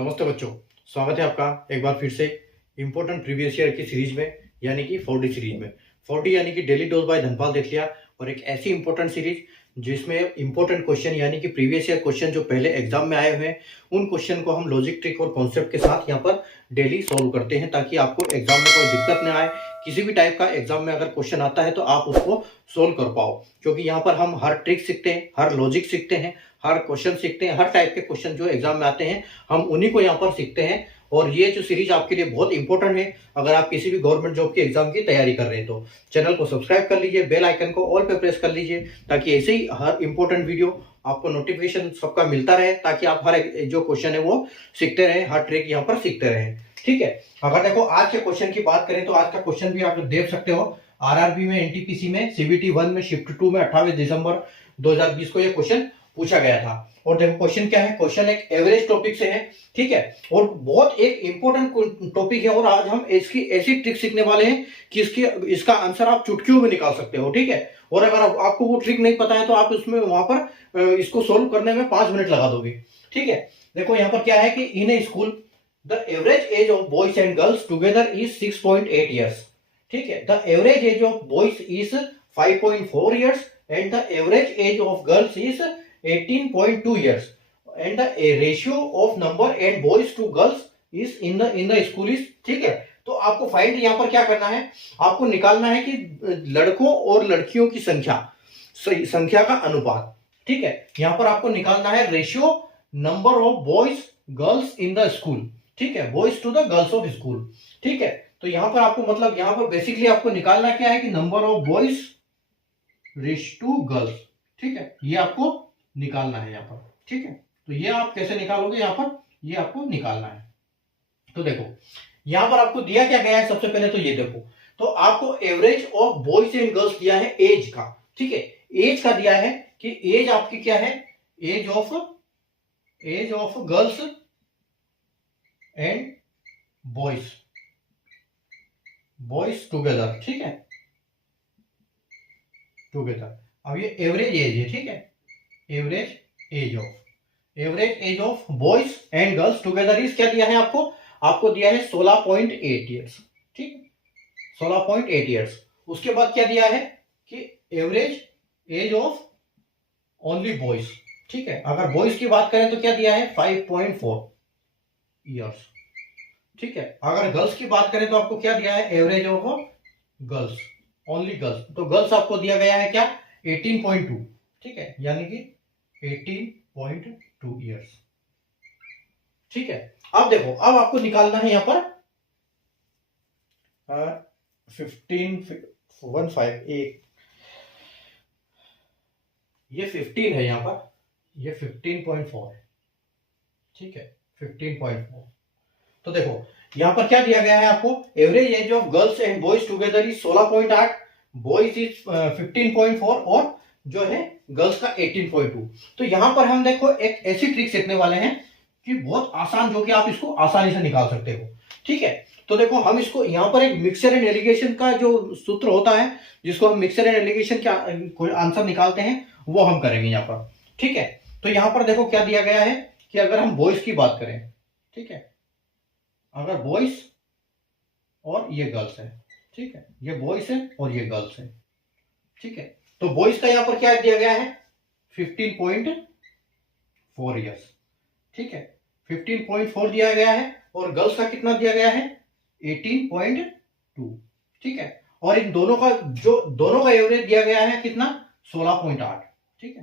नमस्ते बच्चों, स्वागत है आपका एक बार फिर से इम्पोर्टेंट प्रीवियस ईयर की सीरीज में, यानी कि 4D सीरीज में। 4D यानी कि डेली डोज बाय धनपाल देख लिया, और एक ऐसी इंपॉर्टेंट सीरीज जिसमें इंपॉर्टेंट क्वेश्चन यानी कि प्रीवियस ईयर क्वेश्चन जो पहले एग्जाम में आए हुए हैं उन क्वेश्चन को हम लॉजिक, ट्रिक और कॉन्सेप्ट के साथ यहाँ पर डेली सॉल्व करते हैं, ताकि आपको एग्जाम में कोई दिक्कत न आए। किसी भी टाइप का एग्जाम में अगर क्वेश्चन आता है तो आप उसको सोल्व कर पाओ, क्योंकि यहाँ पर हम हर ट्रिक सीखते हैं, हर लॉजिक सीखते हैं, हर क्वेश्चन सीखते हैं। हर टाइप के क्वेश्चन जो एग्जाम में आते हैं हम उन्हीं को यहाँ पर सीखते हैं। और ये जो सीरीज आपके लिए बहुत इंपॉर्टेंट है अगर आप किसी भी गवर्नमेंट जॉब की एग्जाम की तैयारी कर रहे हैं। तो चैनल को सब्सक्राइब कर लीजिए, बेल आइकन को ऑल पे प्रेस कर लीजिए, ताकि ऐसे ही हर इंपॉर्टेंट वीडियो आपको नोटिफिकेशन सबका मिलता रहे, ताकि आप हर जो क्वेश्चन है वो सीखते रहें, हर ट्रिक यहाँ पर सीखते रहें। ठीक है, अगर देखो आज के क्वेश्चन की बात करें तो आज का क्वेश्चन भी आप देख सकते हो। आरआरबी में, एनटीपीसी में, सीबीटी 1 में, शिफ्ट 2 में 28 दिसंबर 2020 को यह क्वेश्चन पूछा गया था। और देखो क्वेश्चन क्या है, क्वेश्चन एक एवरेज टॉपिक से है। ठीक है, और बहुत एक इंपॉर्टेंट टॉपिक है, और आज हम इसकी ऐसी ट्रिक सीखने वाले हैं कि इसका आंसर आप चुटकियों में निकाल सकते हो। ठीक है, और अगर आपको वो ट्रिक नहीं पता है तो आप उसमें वहां पर इसको सोल्व करने में 5 मिनट लगा दोगे। ठीक है, देखो यहाँ पर क्या है कि in a school the average age of boys and girls together is 6.8 years. ठीक है, the average age of boys is 5.4 years and the average age of girls is 18.2 years, and the ratio of number and boys to girls is in the school is। ठीक है, तो आपको find यहाँ पर क्या करना है, आपको निकालना है कि लड़कों और लड़कियों की संख्या का अनुपात। ठीक है, यहाँ पर आपको निकालना है ratio number of boys girls in the school. ठीक है, boys to the girls of school. ठीक है, तो यहाँ पर आपको मतलब यहाँ पर बेसिकली आपको निकालना क्या है कि number of boys ratio to girls. ठीक है, ये आपको निकालना है यहाँ पर। ठीक है, तो ये आप कैसे निकालोगे, यहाँ पर ये आपको निकालना है। तो देखो यहाँ पर आपको दिया क्या गया है, सबसे पहले तो ये देखो, तो आपको average of boys and girls दिया है एज का। ठीक है, एज का दिया है कि एज आपकी क्या है, age of girls and boys together. ठीक है, टुगेदर। अब ये एवरेज एज है। ठीक है, average age of boys and girls together is क्या दिया है आपको दिया है 16.8 ईयर्स। ठीक, 16.8 ईयर्स। उसके बाद क्या दिया है कि average age of only boys. ठीक है, अगर बॉयज की बात करें तो क्या दिया है 5.4 ईयर्स। ठीक है, अगर गर्ल्स की बात करें तो आपको क्या दिया है, average of girls, only girls, तो गर्ल्स आपको दिया गया है क्या 18.2। ठीक है, यानी कि 18.2 ईयर्स। ठीक है, अब देखो, अब आपको निकालना है यहां पर 15 ये 15 है, यहां पर ये 15.4 है। ठीक है, 15.4। तो देखो यहां पर क्या दिया गया है आपको, average age of girls and boys together is 16.8, boys is 15.4 और जो है गर्ल्स का 18.2। तो यहां पर हम देखो एक ऐसी ट्रिक सीखने वाले हैं कि बहुत आसान, जो कि आप इसको आसानी से निकाल सकते हो। ठीक है, तो देखो हम इसको यहां पर एक मिक्सचर एंड एलिगेशन का जो सूत्र होता है, जिसको हम मिक्सचर एंड एलिगेशन का आंसर निकालते हैं, वो हम करेंगे यहां पर। ठीक है, तो यहां पर देखो क्या दिया गया है कि अगर हम बॉयज की बात करें, ठीक है, अगर बॉयज और ये गर्ल्स है, ठीक है, ये बॉयज है और ये गर्ल्स है। ठीक है, तो बॉयज का यहां पर क्या दिया गया है 15.4 ईयर्स। ठीक है, 15.4 दिया गया है, और गर्ल्स का कितना दिया गया है 18.2। ठीक है, और इन दोनों का एवरेज दिया गया है कितना 16.8। ठीक है,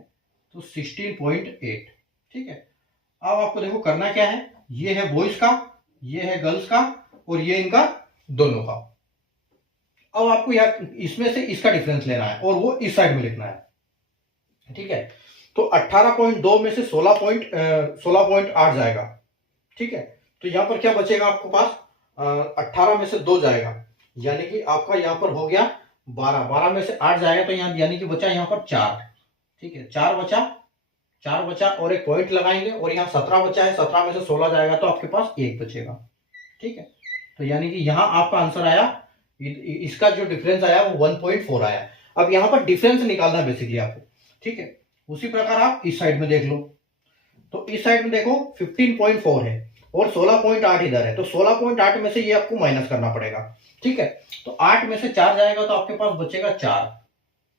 तो 16.8। ठीक है, अब आपको देखो करना क्या है, ये है बॉयज का, ये है गर्ल्स का, और ये इनका दोनों का। अब आपको इसमें से इसका डिफरेंस लेना है और वो इस साइड में लिखना है। ठीक है, तो 18.2 में से 16.8 जाएगा। ठीक है, तो यहां पर क्या बचेगा आपको पास 18 में से 2 जाएगा, यानी कि आपका यहां पर हो गया 12 में से 8 जाएगा, तो यहां यानी कि बचा यहां पर 4। ठीक है, 4 बचा और एक पॉइंट लगाएंगे, और यहां 17 बचा है, 17 में से 16 जाएगा तो आपके पास 1 बचेगा। ठीक है, तो यानी कि यहां आपका आंसर आया, इसका जो डिफरेंस आया वो 1.4 आया। अब यहां पर डिफरेंस निकालना बेसिकली आपको। ठीक है, उसी प्रकार आप इस साइड में देख लो, तो इस साइड में देखो 15.4 है, और 16.8 इधर है, तो 16.8 में से ये आपको माइनस करना पड़ेगा। ठीक है, तो 8 में से 4 जाएगा तो आपके पास बचेगा 4।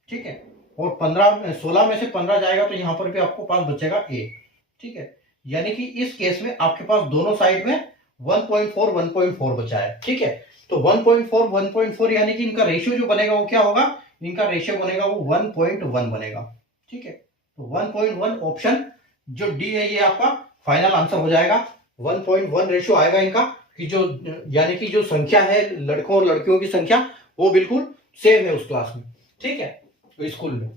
ठीक है, और 16 में से 15 जाएगा तो यहाँ पर भी आपको पास बचेगा 1। ठीक है, यानी कि इस केस में आपके पास दोनों साइड में 1.4 बचा है। ठीक है, तो 1.4 यानी कि इनका रेशियो जो बनेगा वो क्या होगा, इनका रेशियो बनेगा वो 1.1 बनेगा। ठीक है, तो 1.1 ऑप्शन जो डी है ये आपका फाइनल आंसर हो जाएगा। 1.1 रेशियो आएगा इनका, कि जो यानी कि जो संख्या है लड़कों और लड़कियों की संख्या वो बिल्कुल सेम है उस क्लास में। ठीक है, तो स्कूल में।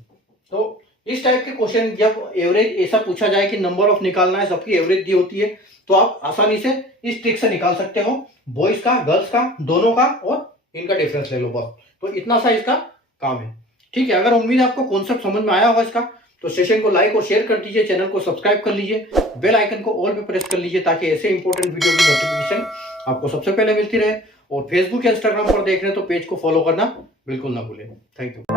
तो इस टाइप के क्वेश्चन जब एवरेज ऐसा पूछा जाए कि नंबर ऑफ निकालना है, सबकी एवरेज दी होती है, तो आप आसानी से इस ट्रिक से निकाल सकते हो। बॉयज का, गर्ल्स का, दोनों का, और इनका डिफरेंस ले लो बस। तो इतना सा इसका काम है। ठीक है, अगर उम्मीद है आपको कॉन्सेप्ट समझ में आया होगा इसका, तो सेशन को लाइक और शेयर कर दीजिए, चैनल को सब्सक्राइब कर लीजिए, बेल आइकन को ऑल पे प्रेस कर लीजिए, ताकि ऐसे इंपॉर्टेंट वीडियो की नोटिफिकेशन आपको सबसे पहले मिलती रहे। और फेसबुक या इंस्टाग्राम पर देख रहे हैं तो पेज को फॉलो करना बिल्कुल ना भूलें। Thank you.